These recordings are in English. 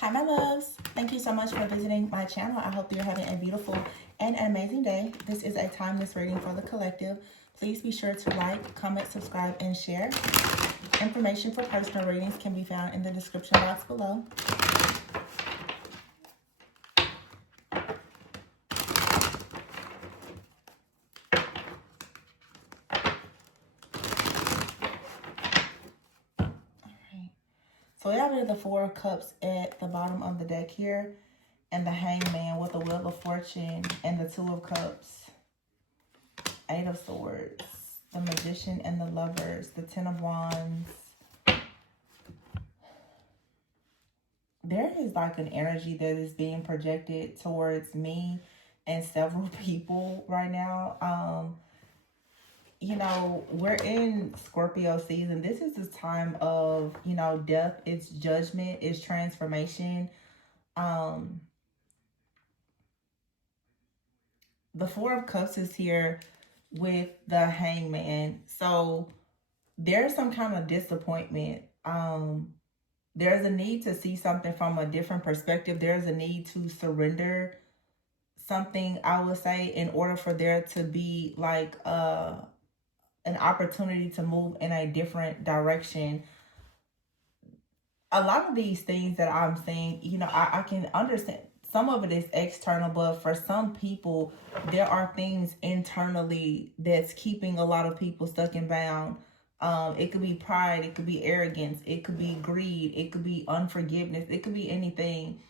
Hi my loves, thank you so much for visiting my channel. I hope you're having a beautiful and an amazing day. This is a timeless reading for the collective. Please be sure to like, comment, subscribe, and share. Information for personal readings can be found in the description box below. So we have the Four of Cups at the bottom of the deck here, and the Hangman with the Wheel of Fortune and the Two of Cups, Eight of Swords, the Magician and the Lovers, the Ten of Wands. There is like an energy that is being projected towards me and several people right now. You know, we're in Scorpio season. This is the time of, you know, death. It's judgment. It's transformation. The Four of Cups is here with the Hangman. So there's some kind of disappointment. There's a need to see something from a different perspective. There's a need to surrender something, I would say, in order for there to be like an opportunity to move in a different direction. A lot of these things that I'm saying, you know, I can understand. Some of it is external, but for some people, there are things internally that's keeping a lot of people stuck and bound. It could be pride, it could be arrogance, it could be greed, it could be unforgiveness, it could be anything.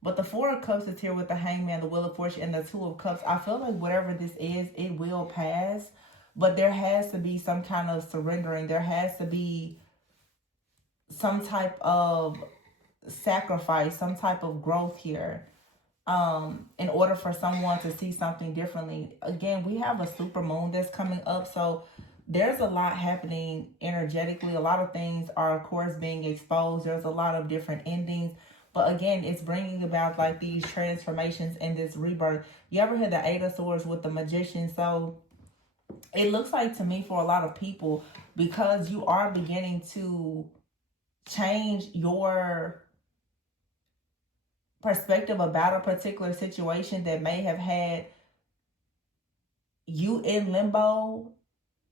But the Four of Cups is here with the Hangman, the Wheel of Fortune, and the Two of Cups. I feel like whatever this is, it will pass. But there has to be some kind of surrendering. There has to be some type of sacrifice, some type of growth here, in order for someone to see something differently. Again, we have a super moon that's coming up, so there's a lot happening energetically. A lot of things are, of course, being exposed. There's a lot of different endings. But again, it's bringing about like these transformations and this rebirth. You ever heard the Eight of Swords with the Magician? So it looks like to me for a lot of people, because you are beginning to change your perspective about a particular situation that may have had you in limbo.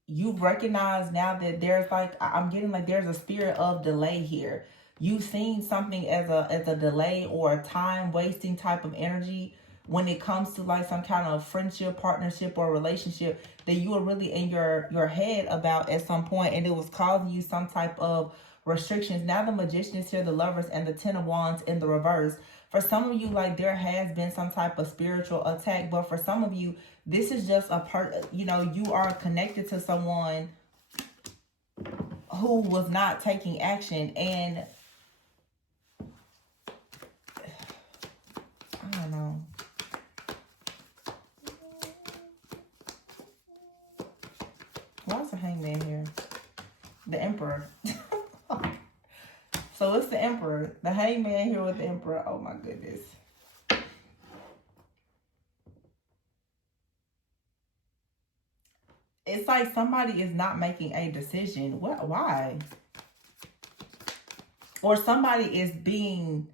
You've recognized now that there's like, I'm getting like there's a spirit of delay here. You've seen something as a delay or a time wasting type of energy when it comes to like some kind of friendship, partnership, or relationship that you were really in your head about at some point, and it was causing you some type of restrictions. Now the Magician is here, the Lovers, and the Ten of Wands in the reverse. For some of you, like there has been some type of spiritual attack, but for some of you, this is just a part, you know, you are connected to someone who was not taking action, and I don't know. Why is the Hangman here? The Emperor. So it's the Emperor. The Hangman here with the Emperor. Oh my goodness. It's like somebody is not making a decision. What? Why? Or somebody is being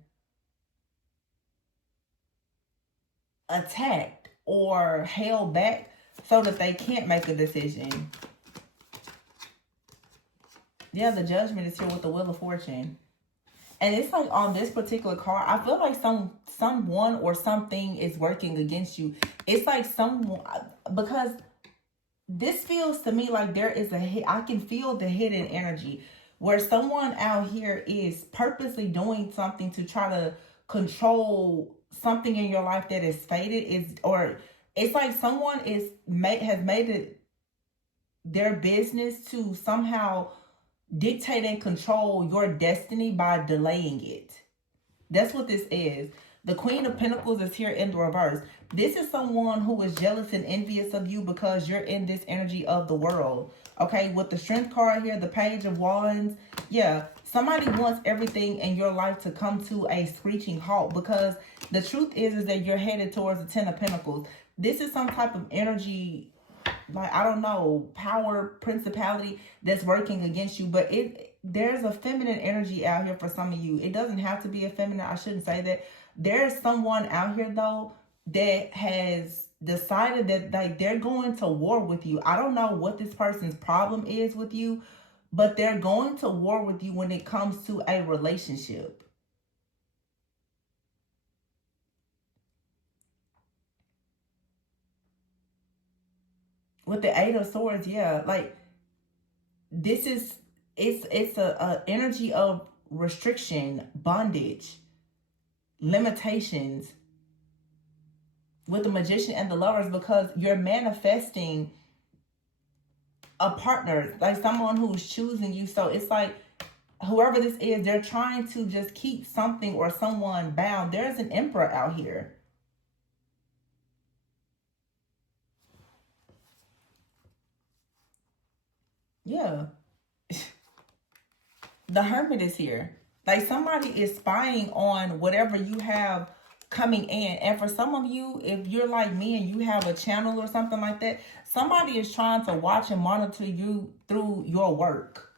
attacked or held back so that they can't make a decision. Yeah, the Judgment is here with the Wheel of Fortune. And it's like on this particular card, I feel like someone or something is working against you. It's like someone, because this feels to me like there is I can feel the hidden energy where someone out here is purposely doing something to try to control something in your life that is fated. Or it's like someone has made it their business to somehow dictate and control your destiny by delaying it. That's what this is. The Queen of Pentacles is here in the reverse. This is someone who is jealous and envious of you because you're in this energy of the world. Okay, with the Strength card here, the Page of Wands. Yeah, somebody wants everything in your life to come to a screeching halt, because the truth is that you're headed towards the Ten of Pentacles. This is some type of energy, like, I don't know, power, principality that's working against you. But there's a feminine energy out here for some of you. It doesn't have to be a feminine. I shouldn't say that. There's someone out here though that has decided that like they're going to war with you. I don't know what this person's problem is with you, but they're going to war with you when it comes to a relationship. With the Eight of Swords, yeah, like this is it's a energy of restriction, bondage, limitations with the Magician and the Lovers, because you're manifesting a partner, like someone who's choosing you. So it's like whoever this is, they're trying to just keep something or someone bound. There's an Emperor out here. Yeah. The Hermit is here. Like somebody is spying on whatever you have coming in. And for some of you, if you're like me and you have a channel or something like that, somebody is trying to watch and monitor you through your work.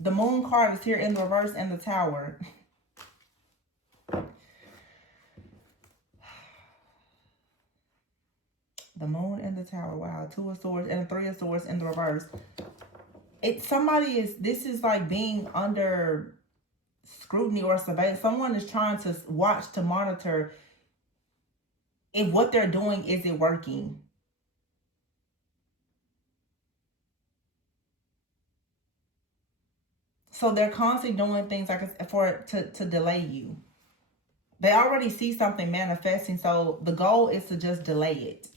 The Moon card is here in the reverse and the Tower. The Moon and the Tower. Wow. Two of Swords and Three of Swords in the reverse. This is like being under scrutiny or surveillance. Someone is trying to watch, to monitor if what they're doing, is it working? So they're constantly doing things like to delay you. They already see something manifesting, so the goal is to just delay it.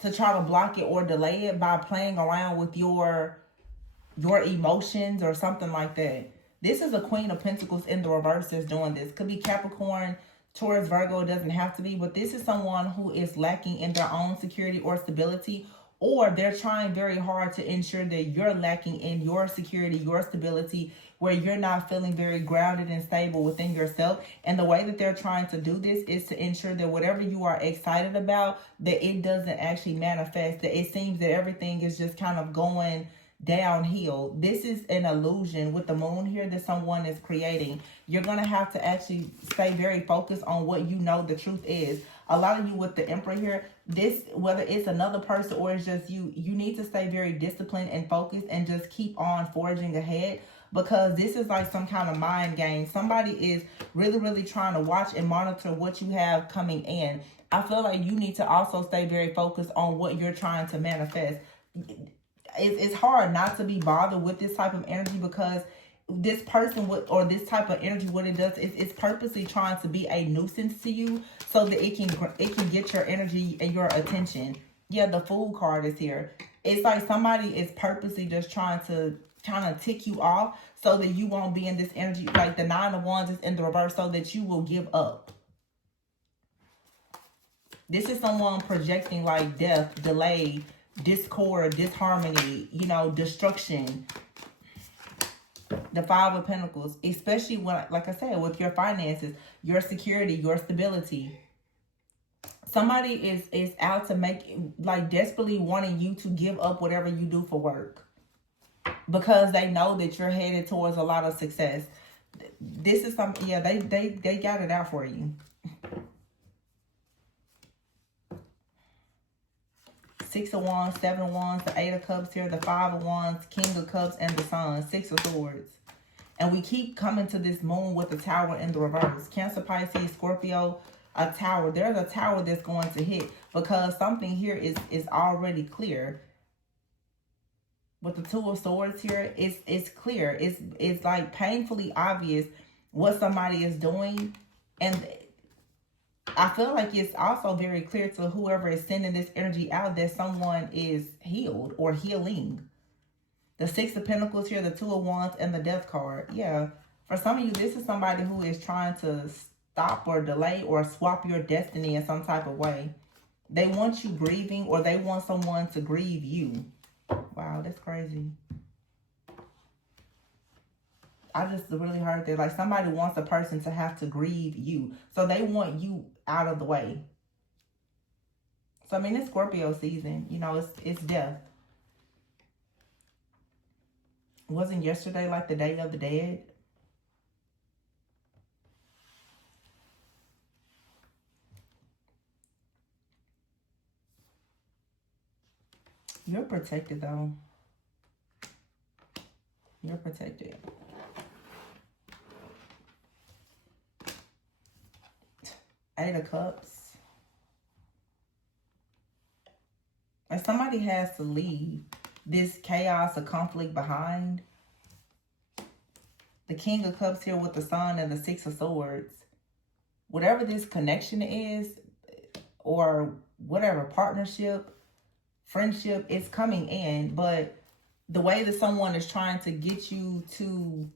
To try to block it or delay it by playing around with your emotions or something like that. This is a Queen of Pentacles in the reverse that's doing this. Could be Capricorn, Taurus, Virgo. It doesn't have to be. But this is someone who is lacking in their own security or stability. Or they're trying very hard to ensure that you're lacking in your security, your stability, where you're not feeling very grounded and stable within yourself. And the way that they're trying to do this is to ensure that whatever you are excited about, that it doesn't actually manifest. That it seems that everything is just kind of going downhill. This is an illusion with the Moon here that someone is creating. You're going to have to actually stay very focused on what you know the truth is. A lot of you with the Emperor here, this, whether it's another person or it's just you need to stay very disciplined and focused and just keep on forging ahead, because this is like some kind of mind game. Somebody is really trying to watch and monitor what you have coming in. I feel like you need to also stay very focused on what you're trying to manifest. It's hard not to be bothered with this type of energy, because this person with, or this type of energy, what it does is it's purposely trying to be a nuisance to you so that it can get your energy and your attention. Yeah, the Fool card is here. It's like somebody is purposely just trying to kind of tick you off so that you won't be in this energy. Like the Nine of Wands is in the reverse, so that you will give up. This is someone projecting like death, delay, discord, disharmony, destruction. The Five of Pentacles, especially when, like I said, with your finances, your security, your stability. Somebody is out to make, like, desperately wanting you to give up whatever you do for work, because they know that you're headed towards a lot of success. This is something, yeah, they got it out for you. Six of Wands, Seven of Wands, the Eight of Cups here, the Five of Wands, King of Cups, and the Sun, Six of Swords. And we keep coming to this Moon with the Tower in the reverse. Cancer, Pisces, Scorpio, a Tower. There's a Tower that's going to hit, because something here is already clear. With the Two of Swords here, it's clear. It's like painfully obvious what somebody is doing. And I feel like it's also very clear to whoever is sending this energy out that someone is healed or healing. The Six of Pentacles here, the Two of Wands, and the Death card. Yeah, for some of you, this is somebody who is trying to stop or delay or swap your destiny in some type of way. They want you grieving, or they want someone to grieve you. Wow, that's crazy. I just really heard that. Like, somebody wants a person to have to grieve you. So they want you out of the way. So, I mean, it's Scorpio season. It's death. Wasn't yesterday like the Day of the Dead? You're protected though. You're protected. Eight of Cups. And somebody has to leave this chaos or conflict behind. The King of Cups here with the Sun and the Six of Swords. Whatever this connection is, or whatever partnership, friendship, it's coming in. But the way that someone is trying to get you to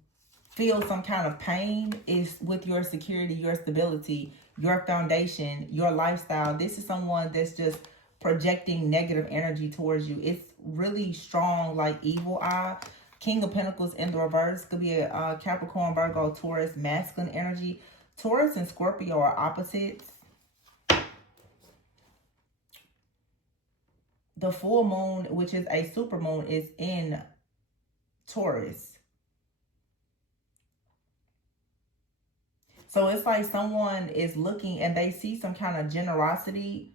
feel some kind of pain is with your security, your stability, your foundation, your lifestyle. This is someone that's just projecting negative energy towards you. It's really strong, like evil eye. King of Pentacles in the reverse could be a Capricorn, Virgo, Taurus, masculine energy. Taurus and Scorpio are opposites. The full moon, which is a super moon, is in Taurus. So it's like someone is looking and they see some kind of generosity,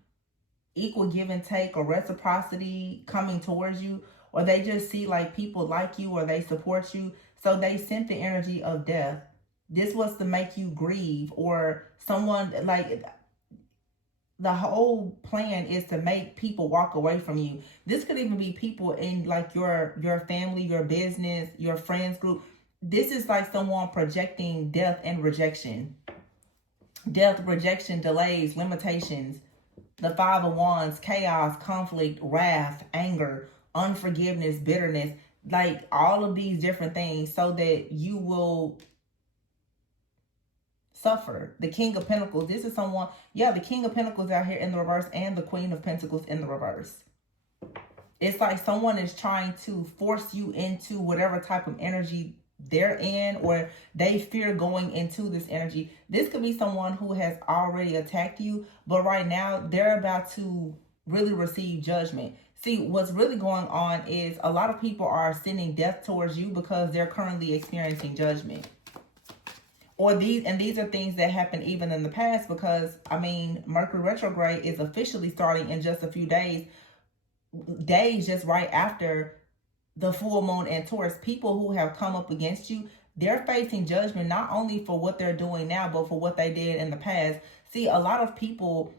equal give and take, or reciprocity coming towards you, or they just see like people like you or they support you. So they sent the energy of death. This was to make you grieve, or someone like the whole plan is to make people walk away from you. This could even be people in like your family, your business, your friends group. This is like someone projecting death and rejection. Death, rejection, delays, limitations. The Five of Wands, chaos, conflict, wrath, anger, unforgiveness, bitterness. Like all of these different things so that you will suffer. The King of Pentacles. This is someone, yeah, the King of Pentacles out here in the reverse and the Queen of Pentacles in the reverse. It's like someone is trying to force you into whatever type of energy they're in, or they fear going into this energy. This could be someone who has already attacked you, but right now they're about to really receive judgment. See, what's really going on is a lot of people are sending death towards you because they're currently experiencing judgment. Or these are things that happened even in the past, because I mean, Mercury retrograde is officially starting in just a few days just right after the full moon and Taurus. People who have come up against you, they're facing judgment not only for what they're doing now, but for what they did in the past. See, a lot of people,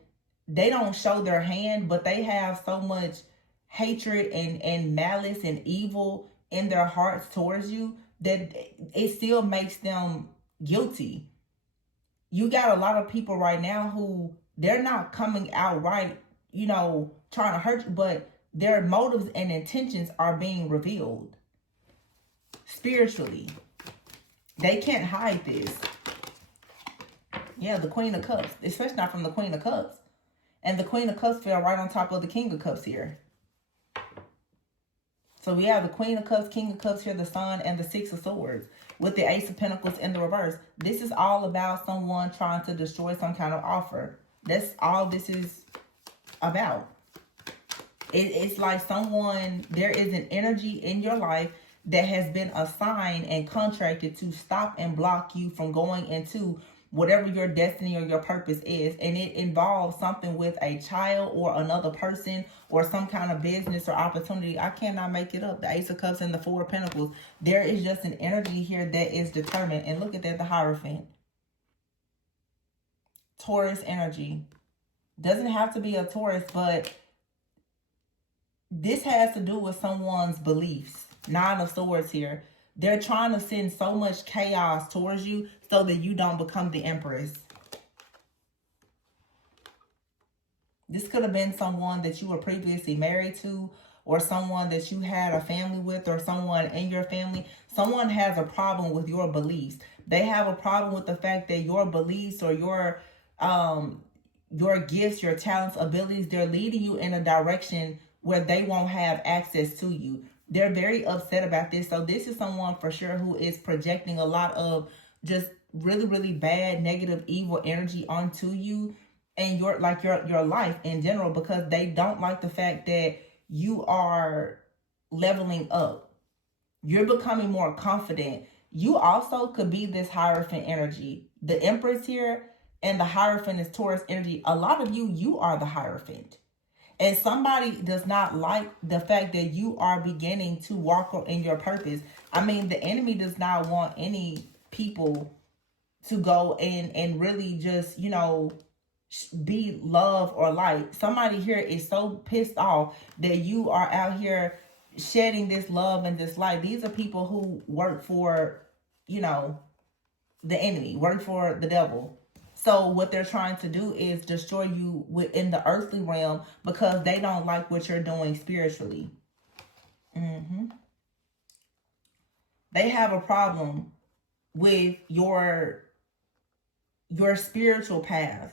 they don't show their hand, but they have so much hatred and malice and evil in their hearts towards you that it still makes them guilty. You got a lot of people right now who they're not coming out right, you know, trying to hurt you, but their motives and intentions are being revealed spiritually. They can't hide this. Yeah, the Queen of Cups, especially not from the Queen of Cups. And the Queen of Cups fell right on top of the King of Cups here. So we have the Queen of Cups, King of Cups here, the Sun, and the Six of Swords with the Ace of Pentacles in the reverse. This is all about someone trying to destroy some kind of offer. That's all this is about. It's like someone, there is an energy in your life that has been assigned and contracted to stop and block you from going into whatever your destiny or your purpose is. And it involves something with a child or another person or some kind of business or opportunity. I cannot make it up. The Ace of Cups and the Four of Pentacles. There is just an energy here that is determined. And look at that, the Hierophant. Taurus energy. Doesn't have to be a Taurus, but this has to do with someone's beliefs. Nine of Swords here. They're trying to send so much chaos towards you so that you don't become the Empress. This could have been someone that you were previously married to, or someone that you had a family with, or someone in your family. Someone has a problem with your beliefs. They have a problem with the fact that your beliefs or your gifts, your talents, abilities, they're leading you in a direction where they won't have access to you. They're very upset about this. So this is someone for sure who is projecting a lot of just really, really bad, negative, evil energy onto you and your life in general, because they don't like the fact that you are leveling up. You're becoming more confident. You also could be this Hierophant energy. The Empress here and the Hierophant is Taurus energy. A lot of you, you are the Hierophant. And somebody does not like the fact that you are beginning to walk in your purpose. I mean, the enemy does not want any people to go and really just, you know, be love or light. Somebody here is so pissed off that you are out here shedding this love and this light. These are people who work for, you know, the enemy, work for the devil. So what they're trying to do is destroy you within the earthly realm because they don't like what you're doing spiritually. They have a problem with your spiritual path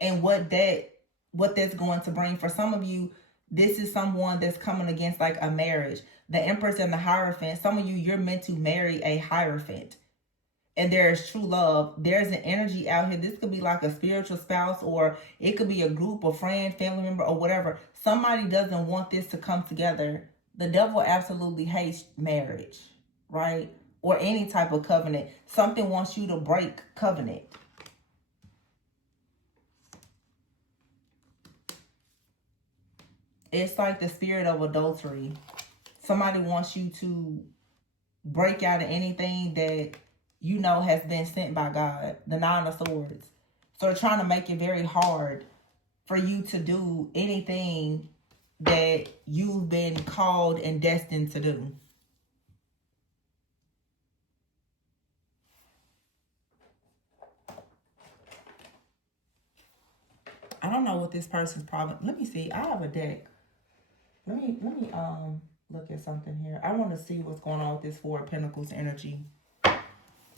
and what that's going to bring. For some of you, this is someone that's coming against like a marriage. The Empress and the Hierophant, some of you, you're meant to marry a Hierophant. And there is true love. There's an energy out here. This could be like a spiritual spouse, or it could be a group, a friend, family member, or whatever. Somebody doesn't want this to come together. The devil absolutely hates marriage, right? Or any type of covenant. Something wants you to break covenant. It's like the spirit of adultery. Somebody wants you to break out of anything that you know has been sent by God. The Nine of Swords. So they're trying to make it very hard for you to do anything that you've been called and destined to do. I don't know what this person's problem. Let me see. I have a deck. Let me look at something here. I want to see what's going on with this Four of Pentacles energy.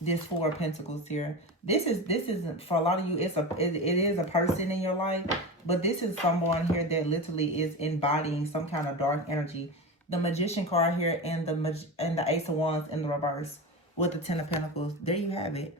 This Four of Pentacles here. This isn't for a lot of you. It is a person in your life, but this is someone here that literally is embodying some kind of dark energy. The Magician card here and the Ace of Wands in the reverse with the Ten of Pentacles. There you have it.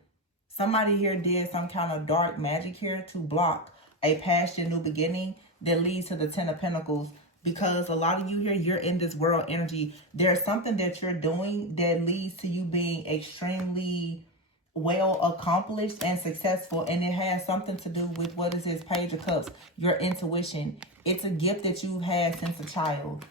Somebody here did some kind of dark magic here to block a past your new beginning that leads to the Ten of Pentacles. Because a lot of you here, you're in this world energy. There's something that you're doing that leads to you being extremely well accomplished and successful. And it has something to do with, what is this, Page of Cups, your intuition. It's a gift that you've had since a child.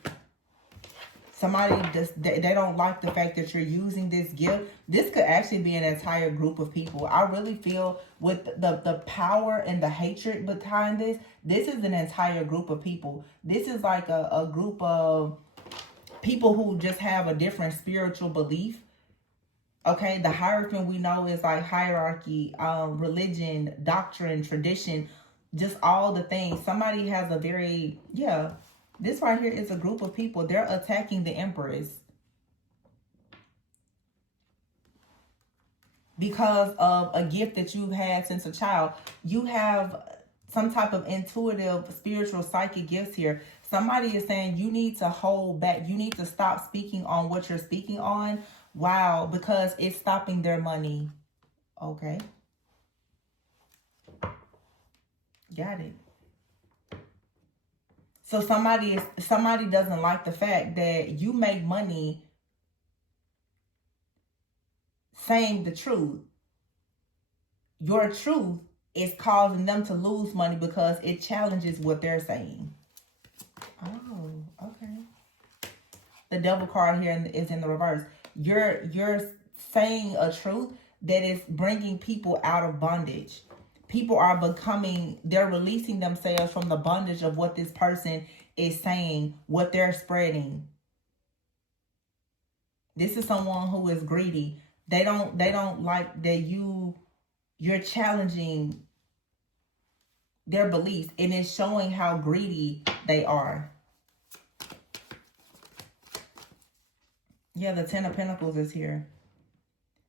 Somebody just, they don't like the fact that you're using this gift. This could actually be an entire group of people. I really feel with the power and the hatred behind this, this is an entire group of people. This is like a group of people who just have a different spiritual belief. Okay, the Hierophant we know is like hierarchy, religion, doctrine, tradition, just all the things. Somebody has a very, this right here is a group of people. They're attacking the Empress because of a gift that you've had since a child. You have some type of intuitive, spiritual, psychic gifts here. Somebody is saying you need to hold back. You need to stop speaking on what you're speaking on. Wow, because it's stopping their money. Okay. Got it. So somebody doesn't like the fact that you make money saying the truth. Your truth is causing them to lose money because it challenges what they're saying. Oh, okay. The Devil card here is in the reverse. You're saying a truth that is bringing people out of bondage. People are they're releasing themselves from the bondage of what this person is saying, what they're spreading. This is someone who is greedy. They don't like that you're challenging their beliefs, and it's showing how greedy they are. Yeah, the Ten of Pentacles is here.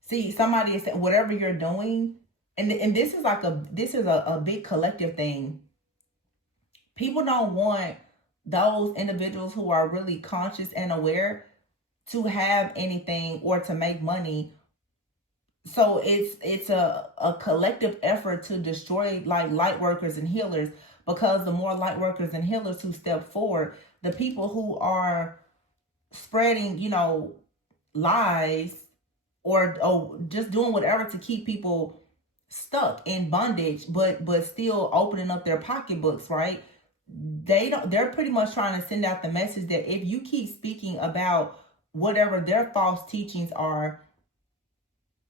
See, somebody is saying whatever you're doing, and this is like a big collective thing. People don't want those individuals who are really conscious and aware to have anything or to make money. So it's a collective effort to destroy like light workers and healers, because the more light workers and healers who step forward, the people who are spreading, you know, lies, or just doing whatever to keep people stuck in bondage, but still opening up their pocketbooks, right? They're pretty much trying to send out the message that if you keep speaking about whatever their false teachings are,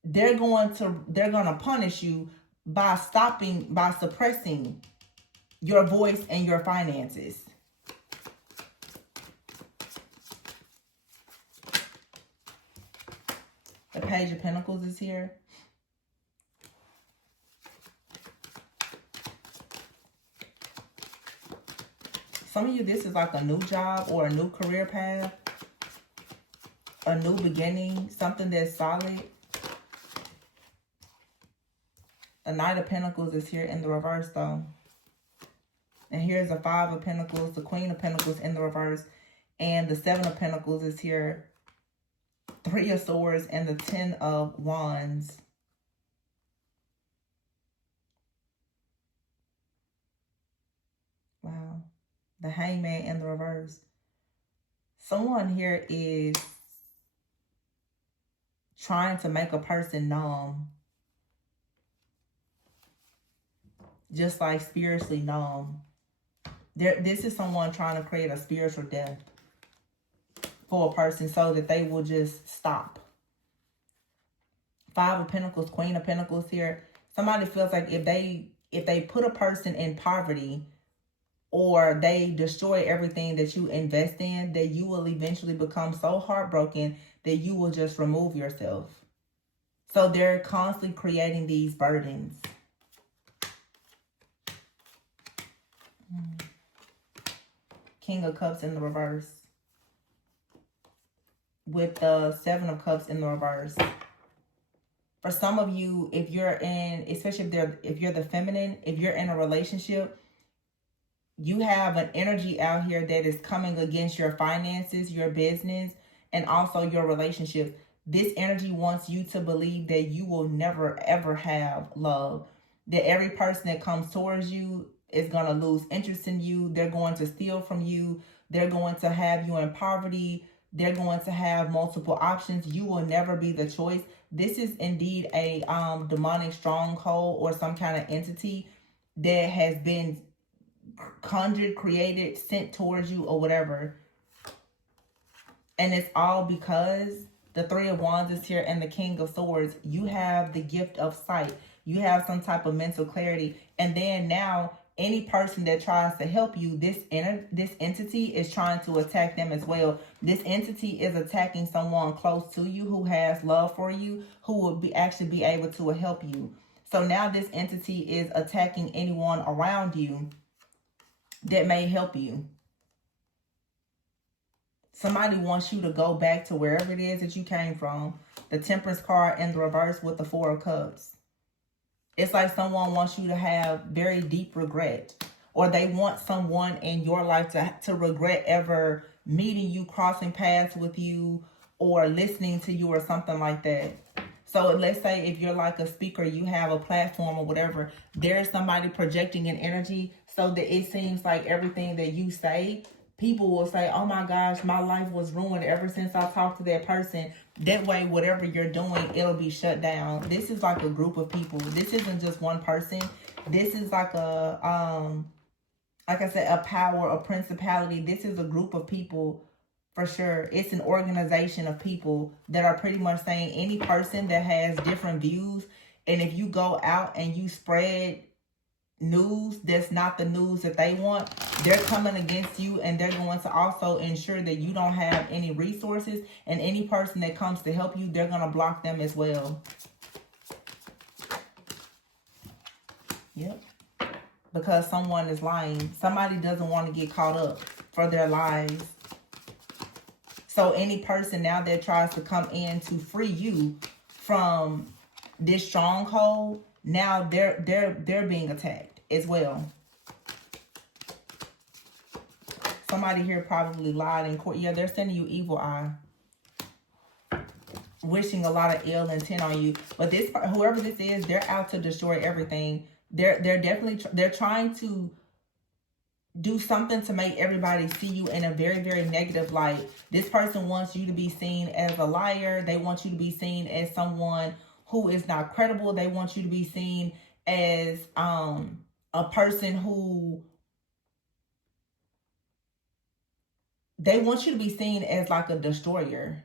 they're going to punish you by suppressing your voice and your finances. The Page of Pentacles is here. Some of you, this is like a new job or a new career path, a new beginning, something that's solid. The Knight of Pentacles is here in the reverse, though. And here's the Five of Pentacles, the Queen of Pentacles in the reverse, and the Seven of Pentacles is here. Three of Swords and the Ten of Wands. Wow. The Hangman in the reverse. Someone here is trying to make a person numb. Just like spiritually numb. This is someone trying to create a spiritual death for a person so that they will just stop. Five of Pentacles, Queen of Pentacles here. Somebody feels like if they put a person in poverty, or they destroy everything that you invest in, that you will eventually become so heartbroken that you will just remove yourself. So they're constantly creating these burdens. King of Cups in the reverse. With the Seven of Cups in the reverse. For some of you, if you're in, especially if you're the feminine, if you're in a relationship, you have an energy out here that is coming against your finances, your business, and also your relationships. This energy wants you to believe that you will never, ever have love. That every person that comes towards you is going to lose interest in you. They're going to steal from you. They're going to have you in poverty. They're going to have multiple options. You will never be the choice. This is indeed a demonic stronghold or some kind of entity that has been conjured, created, sent towards you, or whatever. And it's all because the Three of Wands is here and the King of Swords. You have the gift of sight. You have some type of mental clarity. And then now, any person that tries to help you, this entity is trying to attack them as well. This entity is attacking someone close to you who has love for you, who will actually be able to help you. So now this entity is attacking anyone around you that may help you. Somebody wants you to go back to wherever it is that you came from. The Temperance card in the reverse with the Four of Cups. It's like someone wants you to have very deep regret. Or they want someone in your life to regret ever meeting you, crossing paths with you, or listening to you or something like that. So let's say if you're like a speaker, you have a platform or whatever, there's somebody projecting an energy so that it seems like everything that you say, people will say, oh my gosh, my life was ruined ever since I talked to that person. That way, whatever you're doing, it'll be shut down. This is like a group of people. This isn't just one person. This is like like I said, a power, a principality. This is a group of people. For sure, it's an organization of people that are pretty much saying any person that has different views, and if you go out and you spread news that's not the news that they want, they're coming against you, and they're going to also ensure that you don't have any resources, and any person that comes to help you, they're going to block them as well. Yep. Because someone is lying. Somebody doesn't want to get caught up for their lies. So any person now that tries to come in to free you from this stronghold, now they're being attacked as well. Somebody here probably lied in court. Yeah, they're sending you evil eye, wishing a lot of ill intent on you. But this, whoever this is, they're out to destroy everything. They're definitely trying to do something to make everybody see you in a very, very negative light. This person wants you to be seen as a liar. They want you to be seen as someone who is not credible. They want you to be seen as a person who, they want you to be seen as like a destroyer.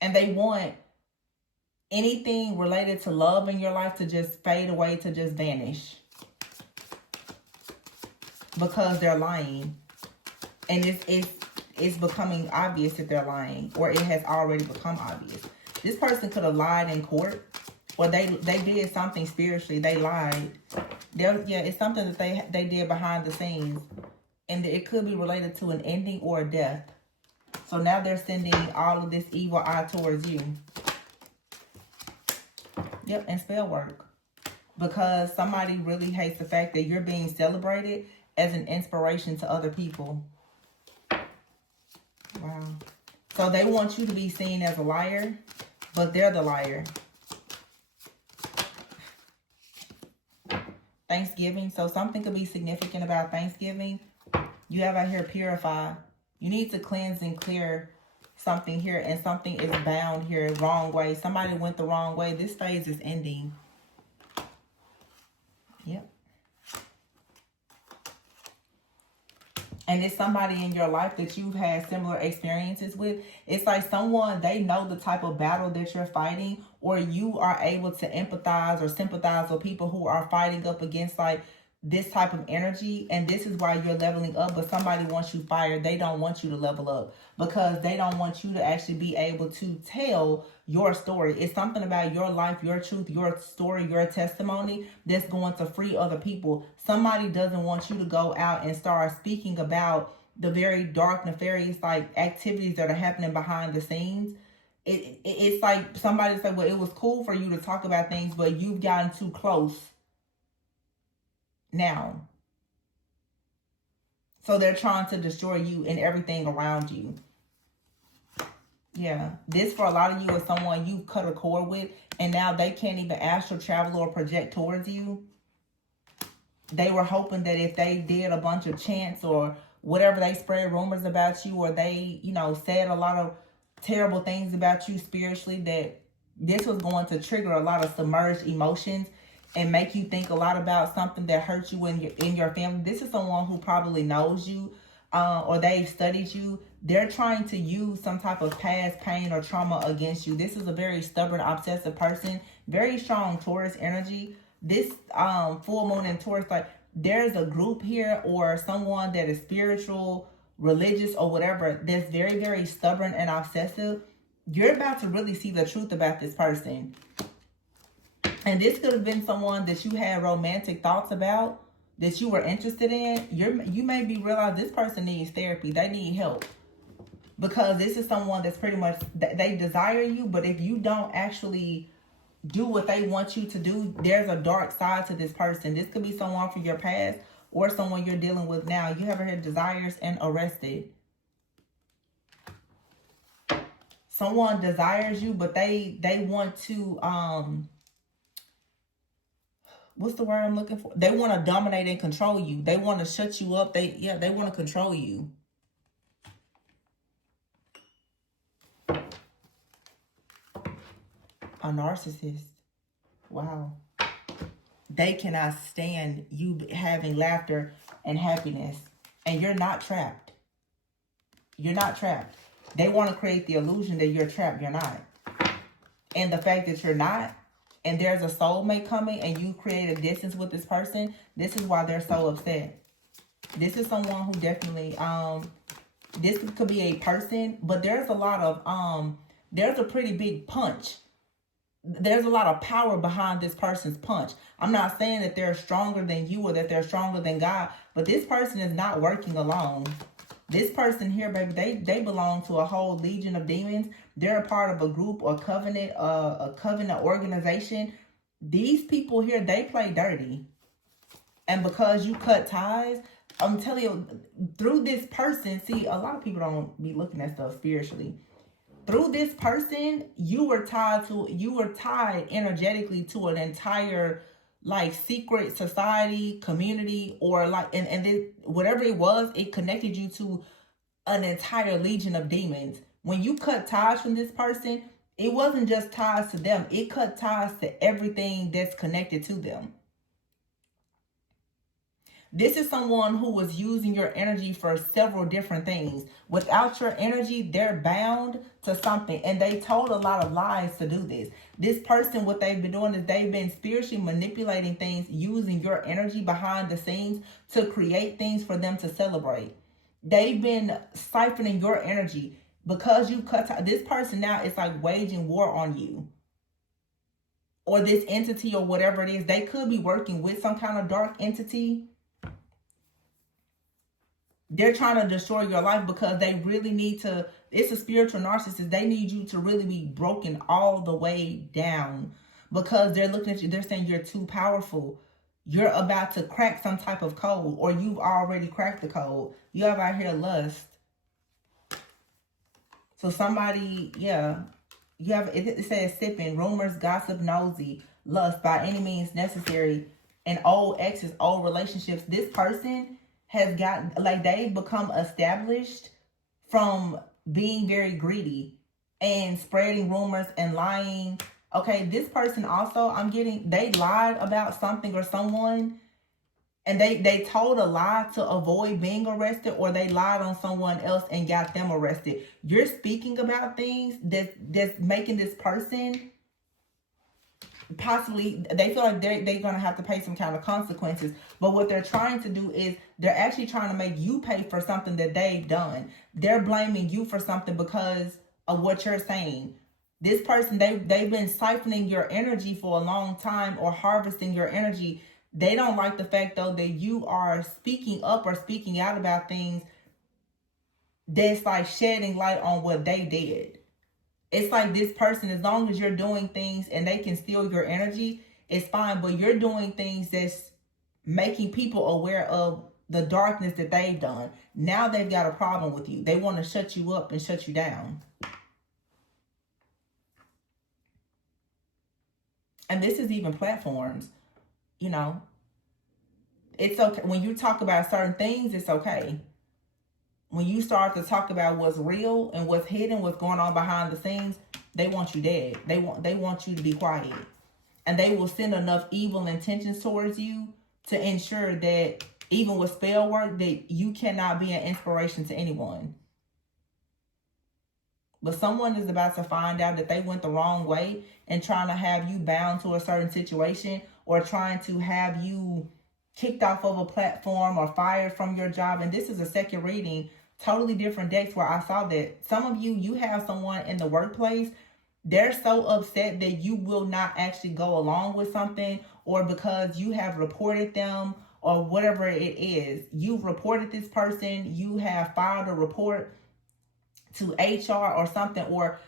And they want anything related to love in your life to just fade away, to just vanish. Because they're lying. And it's becoming obvious that they're lying. Or it has already become obvious. This person could have lied in court. Or they did something spiritually. They lied. It's something that they did behind the scenes. And it could be related to an ending or a death. So now they're sending all of this evil eye towards you. Yep, and spell work. Because somebody really hates the fact that you're being celebrated as an inspiration to other people. Wow. So they want you to be seen as a liar, but they're the liar. Thanksgiving. So something could be significant about Thanksgiving. You have out here purify. You need to cleanse and clear something here, and something is bound here wrong way. Somebody went the wrong way. This phase is ending. Yep. And it's somebody in your life that you've had similar experiences with. It's like someone, they know the type of battle that you're fighting, or you are able to empathize or sympathize with people who are fighting up against like this type of energy. And this is why you're leveling up, but somebody wants you fired. They don't want you to level up because they don't want you to actually be able to tell your story. It's something about your life, your truth, your story, your testimony that's going to free other people. Somebody doesn't want you to go out and start speaking about the very dark, nefarious like activities that are happening behind the scenes. It's like somebody said, well, it was cool for you to talk about things, but you've gotten too close now. So they're trying to destroy you and everything around you. Yeah, this for a lot of you is someone you cut a cord with, and now they can't even astral travel or project towards you. They were hoping that if they did a bunch of chants or whatever, they spread rumors about you, or they, said a lot of terrible things about you spiritually, that this was going to trigger a lot of submerged emotions and make you think a lot about something that hurt you in your family. This is someone who probably knows you, or they've studied you. They're trying to use some type of past pain or trauma against you. This is a very stubborn, obsessive person. Very strong Taurus energy. This full moon in Taurus, like there's a group here or someone that is spiritual, religious, or whatever that's very, very stubborn and obsessive. You're about to really see the truth about this person. And this could have been someone that you had romantic thoughts about, that you were interested in. You may be realizing this person needs therapy. They need help. Because this is someone that's pretty much, they desire you, but if you don't actually do what they want you to do, there's a dark side to this person. This could be someone from your past or someone you're dealing with now. You haven't had desires and arrested. Someone desires you, but they want to, what's the word I'm looking for? They want to dominate and control you. They want to shut you up. They want to control you. A narcissist. Wow. They cannot stand you having laughter and happiness. And you're not trapped. You're not trapped. They want to create the illusion that you're trapped. You're not. And the fact that you're not, and there's a soulmate coming and you create a distance with this person, this is why they're so upset. This is someone who definitely, this could be a person, but there's a lot of, there's a pretty big punch. There's a lot of power behind this person's punch. I'm not saying that they're stronger than you or that they're stronger than God, but this person is not working alone. This person here, baby, they belong to a whole legion of demons. They're a part of a group or covenant, a covenant organization. These people here, they play dirty. And because you cut ties, I'm telling you, through this person, see, a lot of people don't be looking at stuff spiritually. Through this person, you were tied energetically to an entire like secret society, community, or like, and then whatever it was, it connected you to an entire legion of demons. When you cut ties from this person, it wasn't just ties to them, it cut ties to everything that's connected to them. This is someone who was using your energy for several different things. Without your energy, they're bound to something. And they told a lot of lies to do this. This person, what they've been doing is they've been spiritually manipulating things, using your energy behind the scenes to create things for them to celebrate. They've been siphoning your energy because you cut. This person now is like waging war on you. Or this entity or whatever it is. They could be working with some kind of dark entity. They're trying to destroy your life because they really need to. It's a spiritual narcissist. They need you to really be broken all the way down because they're looking at you. They're saying you're too powerful. You're about to crack some type of code, or you've already cracked the code. You have out here lust. So somebody, yeah, you have, it says sipping, rumors, gossip, nosy, lust, by any means necessary, and old exes, old relationships. This person has gotten, like, they've become established from being very greedy and spreading rumors and lying. Okay, this person also, I'm getting, they lied about something or someone, and they told a lie to avoid being arrested, or they lied on someone else and got them arrested. You're speaking about things that's making this person possibly, they feel like they're going to have to pay some kind of consequences. But what they're trying to do is they're actually trying to make you pay for something that they've done. They're blaming you for something because of what you're saying. This person, they've been siphoning your energy for a long time, or harvesting your energy. They don't like the fact, though, that you are speaking up or speaking out about things that's like shedding light on what they did. It's like this person, as long as you're doing things and they can steal your energy, it's fine. But you're doing things that's making people aware of the darkness that they've done. Now they've got a problem with you. They want to shut you up and shut you down. And this is even platforms, you know. It's okay. When you talk about certain things, it's okay. When you start to talk about what's real and what's hidden, what's going on behind the scenes, they want you dead. They want you to be quiet. And they will send enough evil intentions towards you to ensure that even with spell work, that you cannot be an inspiration to anyone. But someone is about to find out that they went the wrong way and trying to have you bound to a certain situation, or trying to have you kicked off of a platform or fired from your job. And this is a second reading, totally different decks, where I saw that some of you have someone in the workplace. They're so upset that you will not actually go along with something, or because you have reported them or whatever it is. You've reported this person, you have filed a report to HR or something, or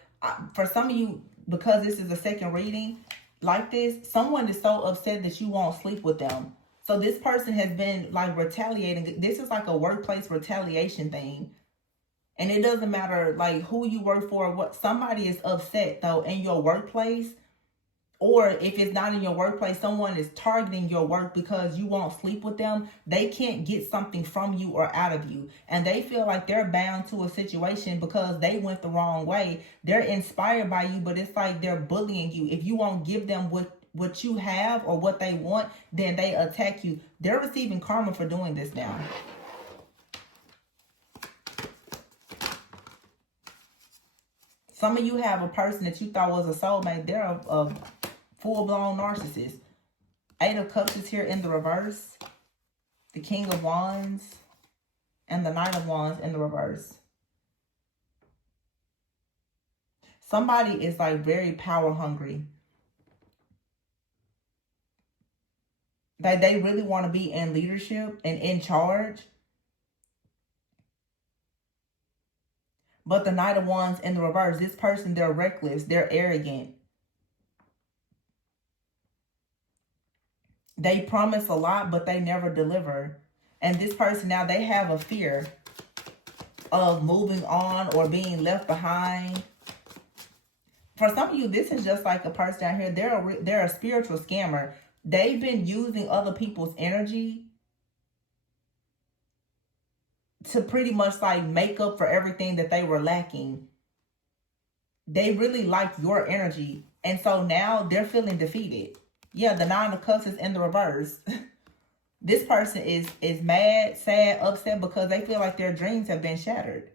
for some of you, because this is a second reading like this, someone is so upset that you won't sleep with them. So this person has been like retaliating. This is like a workplace retaliation thing. And it doesn't matter like who you work for, what, somebody is upset though in your workplace. Or if it's not in your workplace, someone is targeting your work because you won't sleep with them. They can't get something from you or out of you. And they feel like they're bound to a situation because they went the wrong way. They're inspired by you, but it's like they're bullying you. If you won't give them what you have or what they want, then they attack you. They're receiving karma for doing this now. Some of you have a person that you thought was a soulmate. They're a full-blown narcissist. 8 of Cups is here in the reverse. The King of Wands and the Knight of Wands in the reverse. Somebody is like very power hungry. Like they really want to be in leadership and in charge. But the Knight of Wands in the reverse, this person, they're reckless, they're arrogant. They promise a lot, but they never deliver. And this person now, they have a fear of moving on or being left behind. For some of you, this is just like a person down here. They're a spiritual scammer. they've been using other people's energy to pretty much like make up for everything that they were lacking. They really like your energy. And so now they're feeling defeated. Yeah, the Nine of Cups is in the reverse. This person is mad, sad, upset because they feel like their dreams have been shattered.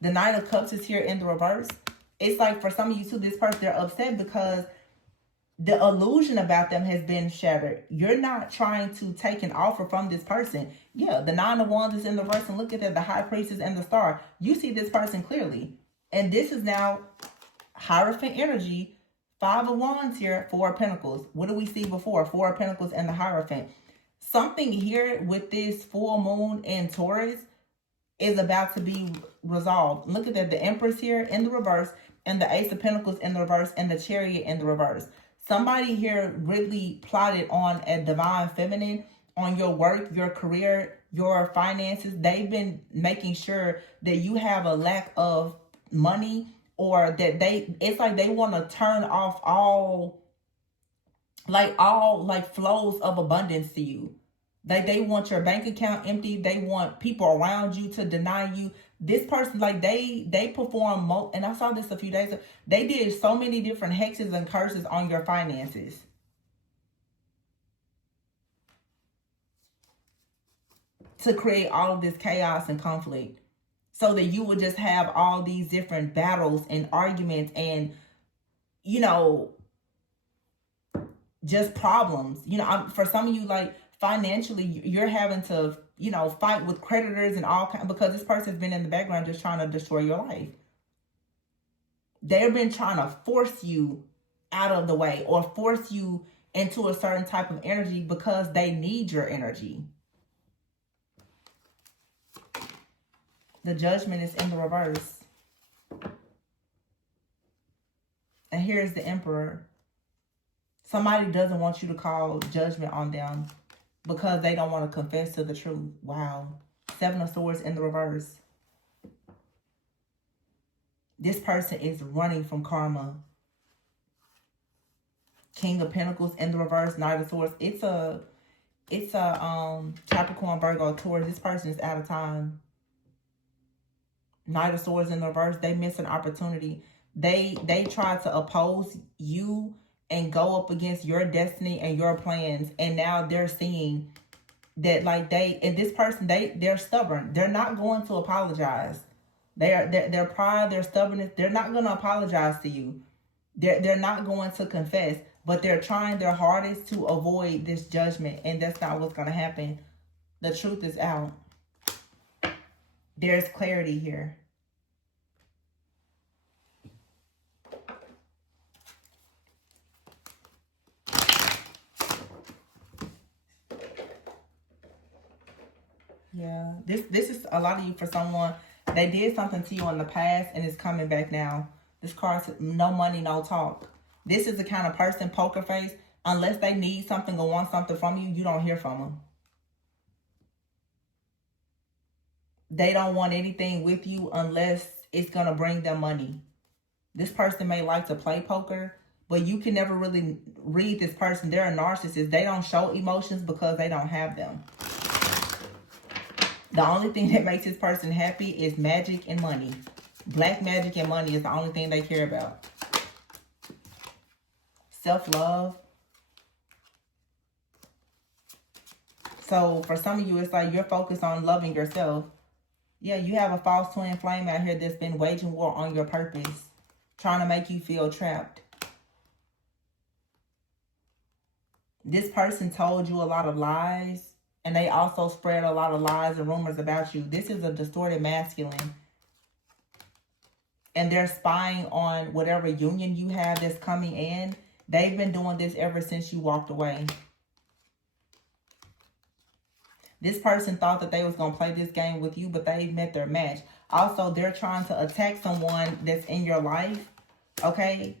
The Nine of Cups is here in the reverse. It's like for some of you too, this person, they're upset because the illusion about them has been shattered. You're not trying to take an offer from this person. Yeah, the Nine of Wands is in the reverse, and look at that, the High Priestess and the Star. You see this person clearly. And this is now Hierophant energy. Five of Wands here, Four of Pentacles. What do we see before? Four of Pentacles and the Hierophant. Something here with this full moon in Taurus is about to be resolved. Look at that. The Empress here in the reverse and the Ace of Pentacles in the reverse and the Chariot in the reverse. Somebody here really plotted on a divine feminine on your work, your career, your finances. They've been making sure that you have a lack of money, or that it's like they want to turn off all flows of abundance to you. They want your bank account empty. They want people around you to deny you. This person, like they perform and I saw this a few days ago. They did so many different hexes and curses on your finances. To create all of this chaos and conflict. So that you would just have all these different battles and arguments and, just problems. For some of you, like financially, you're having to, fight with creditors and all kinds, because this person's been in the background just trying to destroy your life. They've been trying to force you out of the way or force you into a certain type of energy because they need your energy. The Judgment is in the reverse. And here's the Emperor. Somebody doesn't want you to call judgment on them because they don't want to confess to the truth. Wow. Seven of Swords in the reverse. This person is running from karma. King of Pentacles in the reverse. Knight of Swords. It's a Capricorn, Virgo, Taurus. This person is out of time. Knight of Swords in the reverse. They miss an opportunity. They try to oppose you and go up against your destiny and your plans, and now they're seeing that this person, they're stubborn. They're not going to apologize. Their pride, their stubbornness, they're not going to apologize to you. They're not going to confess, but they're trying their hardest to avoid this judgment, and that's not what's going to happen. The truth is out. There's clarity here. Yeah, this is a lot of you. For someone, they did something to you in the past and it's coming back now. This card says no money, no talk. This is the kind of person, poker face, unless they need something or want something from you, you don't hear from them. They don't want anything with you unless it's going to bring them money. This person may like to play poker, but you can never really read this person. They're a narcissist. They don't show emotions because they don't have them. The only thing that makes this person happy is magic and money. Black magic and money is the only thing they care about. Self-love. So for some of you, it's like you're focused on loving yourself. Yeah, you have a false twin flame out here that's been waging war on your purpose, trying to make you feel trapped. This person told you a lot of lies, and they also spread a lot of lies and rumors about you. This is a distorted masculine. And they're spying on whatever union you have that's coming in. They've been doing this ever since you walked away. This person thought that they was going to play this game with you, but they met their match. Also, they're trying to attack someone that's in your life. Okay?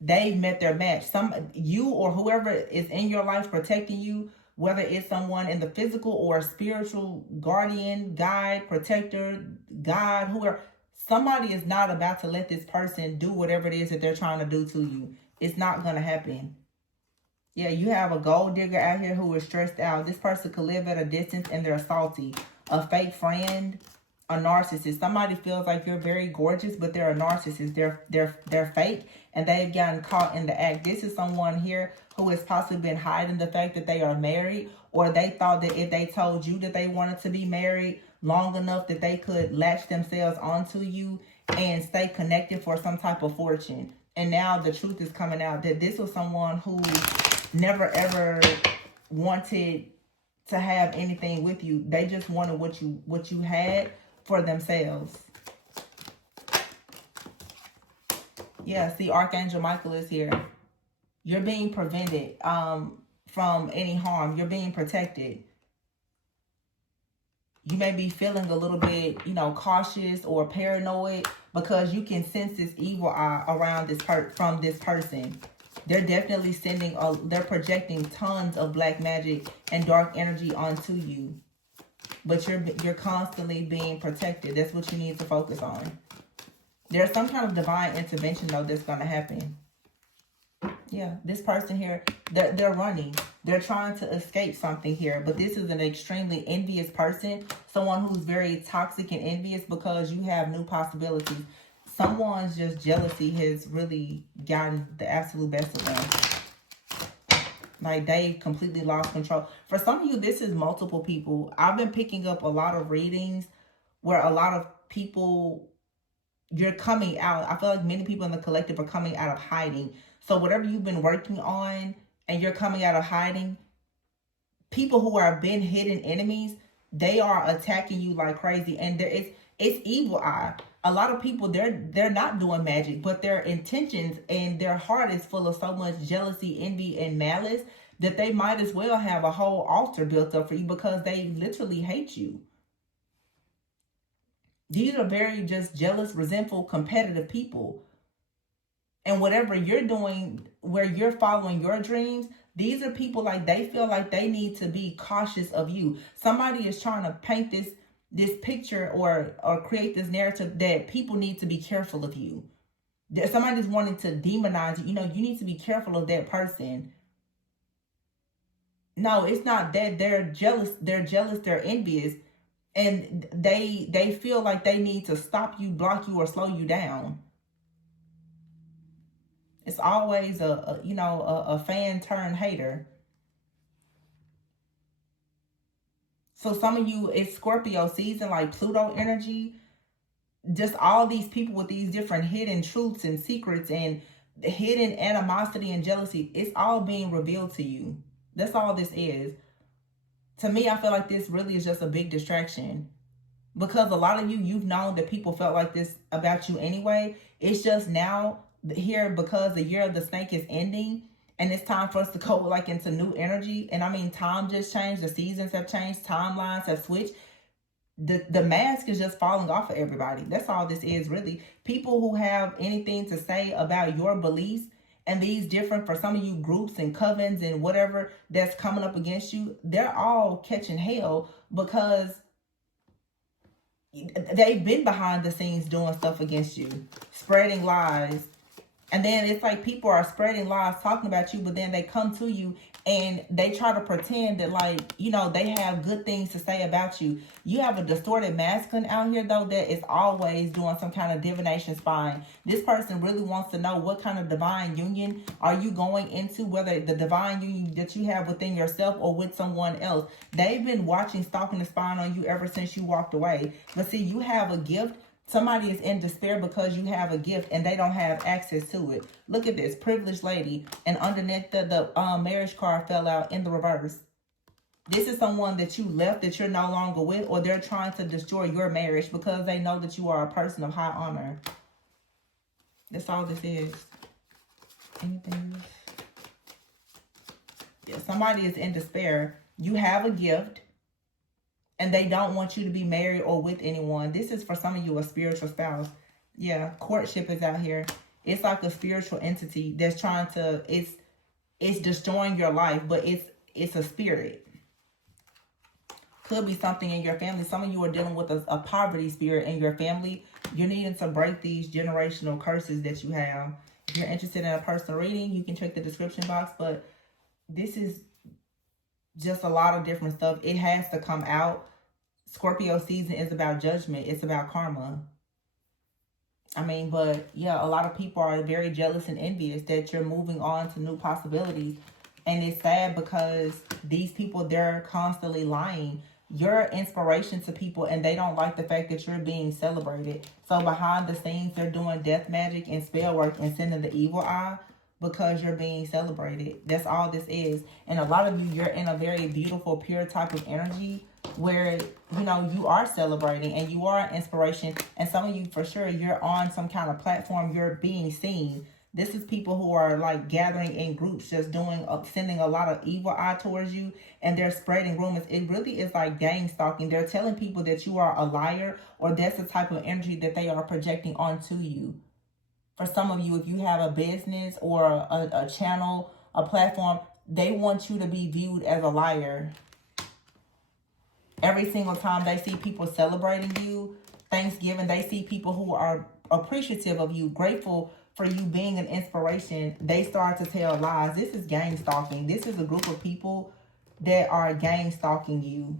They met their match. You or whoever is in your life protecting you, whether it's someone in the physical or spiritual guardian, guide, protector, God, whoever, somebody is not about to let this person do whatever it is that they're trying to do to you. It's not going to happen. Yeah, you have a gold digger out here who is stressed out. This person could live at a distance and they're salty. A fake friend, a narcissist. Somebody feels like you're very gorgeous, but they're a narcissist. They're fake, and they've gotten caught in the act. This is someone here who has possibly been hiding the fact that they are married, or they thought that if they told you that they wanted to be married long enough that they could latch themselves onto you and stay connected for some type of fortune. And now the truth is coming out that this was someone who never ever wanted to have anything with you. They just wanted what you had for themselves. Yeah, see, Archangel Michael is here. You're being prevented from any harm. You're being protected. You may be feeling a little bit, cautious or paranoid because you can sense this evil eye around from this person. They're definitely they're projecting tons of black magic and dark energy onto you. But you're constantly being protected. That's what you need to focus on. There's some kind of divine intervention, though, that's going to happen. Yeah, this person here, they're running. They're trying to escape something here. But this is an extremely envious person. Someone who's very toxic and envious because you have new possibilities. Someone's just jealousy has really gotten the absolute best of them. Like, they completely lost control. For some of you, this is multiple people. I've been picking up a lot of readings where a lot of people, you're coming out. I feel like many people in the collective are coming out of hiding. So whatever you've been working on and you're coming out of hiding, people who are been hidden enemies, they are attacking you like crazy. And it's evil eye. A lot of people, they're not doing magic, but their intentions and their heart is full of so much jealousy, envy, and malice that they might as well have a whole altar built up for you because they literally hate you. These are very just jealous, resentful, competitive people. And whatever you're doing, where you're following your dreams, these are people like they feel like they need to be cautious of you. Somebody is trying to paint this picture or create this narrative that people need to be careful of you. Somebody's wanting to demonize you. You need to be careful of that person. No, it's not that they're jealous. They're jealous. They're envious. And they feel like they need to stop you, block you, or slow you down. It's always a fan turned hater. So some of you, it's Scorpio season, like Pluto energy. Just all these people with these different hidden truths and secrets and hidden animosity and jealousy. It's all being revealed to you. That's all this is. To me, I feel like this really is just a big distraction. Because a lot of you've known that people felt like this about you anyway. It's just now here because the year of the snake is ending and it's time for us to go like into new energy. And I mean, time just changed. The seasons have changed. Timelines have switched. The mask is just falling off of everybody. That's all this is really. People who have anything to say about your beliefs and these different, for some of you, groups and covens and whatever that's coming up against you, they're all catching hell because they've been behind the scenes doing stuff against you, spreading lies. And then it's like people are spreading lies, talking about you, but then they come to you and they try to pretend that, like, they have good things to say about you. You have a distorted masculine out here, though, that is always doing some kind of divination spying. This person really wants to know what kind of divine union are you going into, whether the divine union that you have within yourself or with someone else. They've been watching, stalking, and spying on you ever since you walked away. But see, you have a gift. Somebody is in despair because you have a gift and they don't have access to it. Look at this, privileged lady. And underneath the marriage card fell out in the reverse. This is someone that you left, that you're no longer with, or they're trying to destroy your marriage because they know that you are a person of high honor. That's all this is. Anything else? Yeah, somebody is in despair. You have a gift. And they don't want you to be married or with anyone. This is for some of you a spiritual spouse. Yeah, courtship is out here. It's like a spiritual entity that's trying to, it's destroying your life, but it's a spirit. Could be something in your family. Some of you are dealing with a poverty spirit in your family. You're needing to break these generational curses that you have. If you're interested in a personal reading, you can check the description box. But this is just a lot of different stuff. It has to come out. Scorpio season is about judgment. It's about karma. I mean, but yeah, a lot of people are very jealous and envious that you're moving on to new possibilities. And it's sad because these people, they're constantly lying. You're inspiration to people and they don't like the fact that you're being celebrated. So behind the scenes, they're doing death magic and spell work and sending the evil eye because you're being celebrated. That's all this is. And a lot of you, you're in a very beautiful, pure type of energy where, you know, you are celebrating and you are an inspiration. And some of you, for sure, you're on some kind of platform, you're being seen. This is people who are like gathering in groups, just doing, sending a lot of evil eye towards you, and they're spreading rumors. It really is like gang stalking. They're telling people that you are a liar, or that's the type of energy that they are projecting onto you. For some of you, if you have a business or a channel, a platform, they want you to be viewed as a liar. Every single time they see people celebrating you, Thanksgiving, they see people who are appreciative of you, grateful for you being an inspiration, they start to tell lies. This is gang stalking. This is a group of people that are gang stalking you.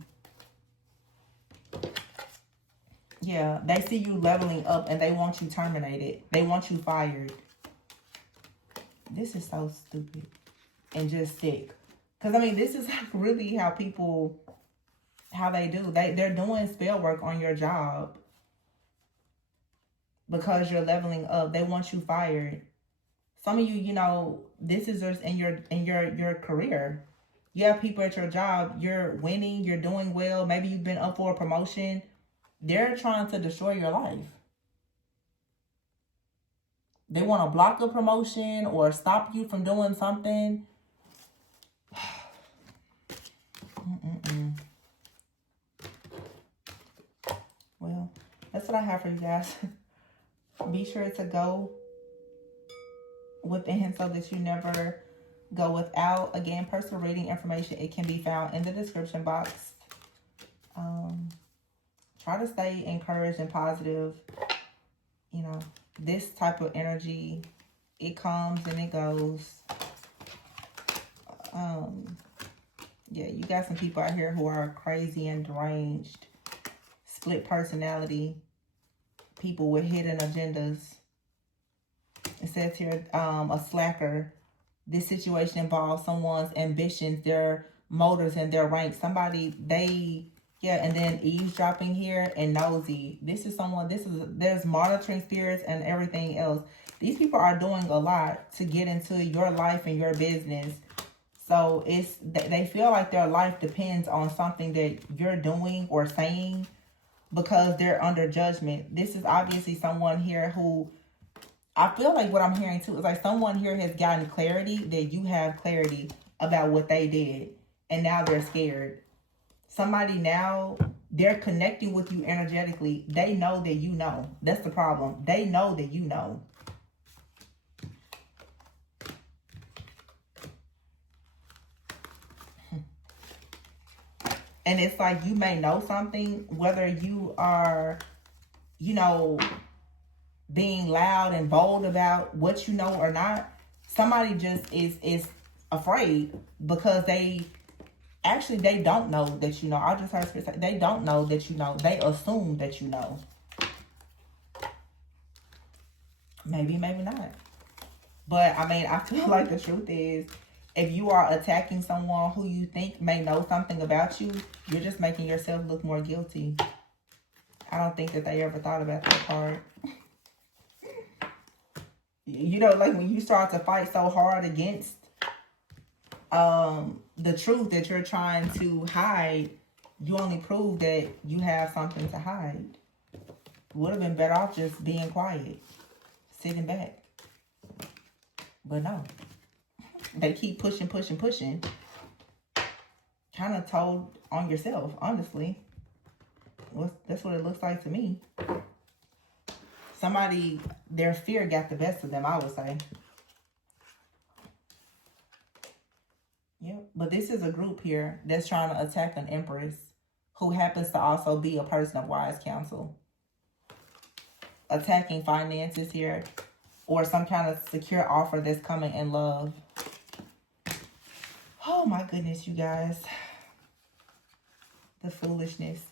Yeah, they see you leveling up and they want you terminated. They want you fired. This is so stupid and just sick. Because, I mean, this is like really how people, how they do. They're doing spell work on your job because you're leveling up. They want you fired. Some of you, you know, this is just in your career. You have people at your job, you're winning, you're doing well. Maybe you've been up for a promotion. They're trying to destroy your life. They want to block a promotion or stop you from doing something. Well, that's what I have for you guys. Be sure to go within so that you never go without. Again, personal reading information, it can be found in the description box. Try to stay encouraged and positive. You know, this type of energy, it comes and it goes. Yeah, you got some people out here who are crazy and deranged, split personality, people with hidden agendas. It says here, a slacker. This situation involves someone's ambitions, their motives, and their ranks. Somebody, and then eavesdropping here and nosy. This is someone, there's monitoring spirits and everything else. These people are doing a lot to get into your life and your business. So they feel like their life depends on something that you're doing or saying because they're under judgment. This is obviously someone here who, I feel like what I'm hearing too is like someone here has gotten clarity that you have clarity about what they did. And now they're scared. Somebody now, they're connecting with you energetically. They know that you know. That's the problem. They know that you know. And it's like you may know something, whether you are, you know, being loud and bold about what you know or not. Somebody just is afraid because they don't know that you know. I just heard spirit say they don't know that you know. They assume that you know. Maybe, maybe not. But, I mean, I feel like the truth is, if you are attacking someone who you think may know something about you, you're just making yourself look more guilty. I don't think that they ever thought about that part. You know, like when you start to fight so hard against the truth that you're trying to hide, you only prove that you have something to hide. Would have been better off just being quiet, sitting back. But no. They keep pushing. Kind of told on yourself, honestly. That's what it looks like to me. Somebody, their fear got the best of them, I would say. Yep. But this is a group here that's trying to attack an empress who happens to also be a person of wise counsel. Attacking finances here or some kind of secure offer that's coming in love. Oh my goodness, you guys. The foolishness.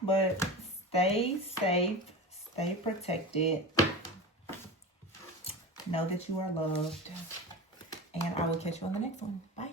But stay safe, stay protected. Know that you are loved. And I will catch you on the next one. Bye.